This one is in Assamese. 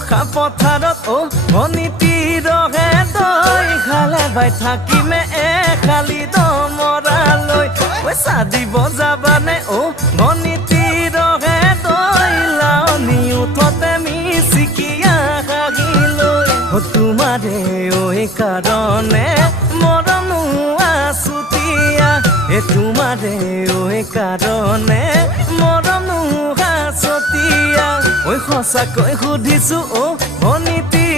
বৰ্ষা পথাৰত ভনীতি ৰহে দৈ খালে বাই থাকিমে খালি দমৰালৈ পইচা দিব যাবানে ভনীতি ৰহে দৈ লাৱনি উঠতে মিচিকিয়া হাগিলৈ তোমাৰে কাৰণে মৰমো আছুতীয়া তোমাৰে কাৰণে মৰমো আছতীয়া সঁচাকৈ সুধিছো ভনীতি